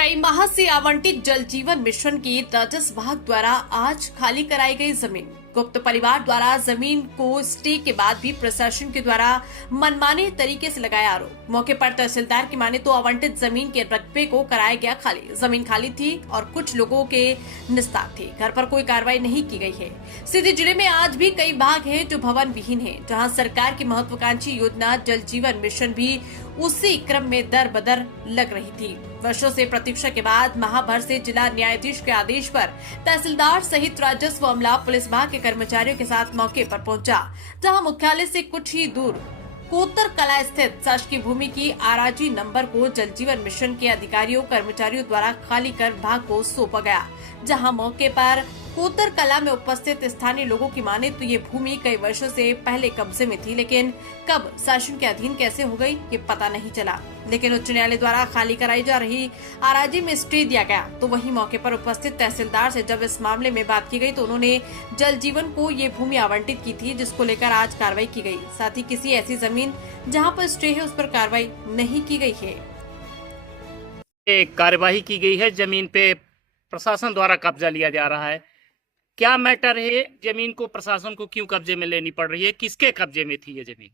कई माह से आवंटित जल जीवन मिशन की राजस्व विभाग द्वारा आज खाली कराई गई जमीन। गुप्त परिवार द्वारा जमीन को स्टे के बाद भी प्रशासन के द्वारा मनमाने तरीके से लगाया आरोप। मौके पर तहसीलदार की माने तो आवंटित जमीन के रकबे को कराया गया खाली। जमीन खाली थी और कुछ लोगों के निस्तार थे। घर पर कोई कार्रवाई नहीं की गई है। सीधी जिले में आज भी कई भाग हैं जो भवन विहीन हैं, जहां सरकार की महत्वाकांक्षी योजना जल जीवन मिशन भी उसी क्रम में दर बदर लग रही थी। वर्षों से प्रतीक्षा के बाद माह भर से जिला न्यायाधीश के आदेश पर तहसीलदार सहित राजस्व अमला पुलिस विभाग के कर्मचारियों के साथ मौके पर पहुंचा, जहां मुख्यालय से कुछ ही दूर कोतर कला स्थित शासकीय भूमि की आराजी नंबर को जल जीवन मिशन के अधिकारियों कर्मचारियों द्वारा खाली कर विभाग को सौंपा गया। जहां मौके पर कोतर कला में उपस्थित स्थानीय लोगों की माने तो ये भूमि कई वर्षों से पहले कब्जे में थी, लेकिन कब शासन के अधीन कैसे हो गई ये पता नहीं चला। लेकिन उच्च न्यायालय द्वारा खाली कराई जा रही आराजी में स्टे दिया गया। तो वहीं मौके पर उपस्थित तहसीलदार से जब इस मामले में बात की गई तो उन्होंने जल जीवन को ये भूमि आवंटित की थी, जिसको लेकर आज कार्रवाई की गई। साथ ही किसी ऐसी जमीन जहाँ पर स्टे है उस पर कार्रवाई नहीं की गई है। कार्यवाही की गई है, जमीन पे प्रशासन द्वारा कब्जा लिया जा रहा है। क्या मैटर है, जमीन को प्रशासन को क्यों कब्जे में लेनी पड़ रही है? किसके कब्जे में थी ये जमीन?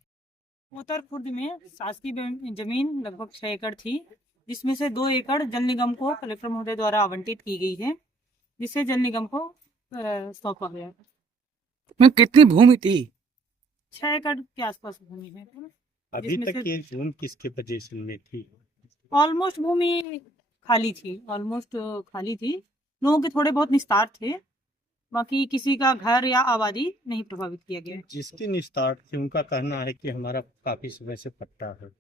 उत्तर खुर्द में शासकीय जमीन लगभग 6 एकड़ थी, जिसमें से 2 एकड़ जल निगम को कलेक्टर महोदय द्वारा आवंटित की गई है, जिसे जल निगम को सौंपा गया। में कितनी भूमि थी? 6 एकड़ के आसपास भूमि है। अभी तक ये जून किसके पोजीशन में थी? ऑलमोस्ट भूमि खाली थी। लोगों के थोड़े बहुत निस्तार थे, बाकी किसी का घर या आबादी नहीं प्रभावित किया गया। जिसके निस्तार थे उनका कहना है कि हमारा काफी समय से पट्टा है।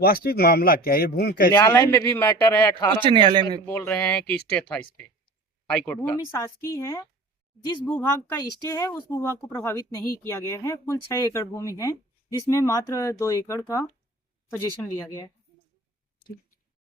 वास्तविक मामला क्या है? ये भूमि कैसी न्यायालय है? में भी मैटर है। 18 उच्च न्यायालय में बोल रहे हैं कि स्टे था इस पे, हाईकोर्ट का। भूमि शासकीय है। जिस भूभाग का स्टे है उस भूभाग को प्रभावित नहीं किया गया है। कुल 6 एकड़ भूमि है, जिसमें मात्र 2 एकड़ का पोजीशन लिया गया है।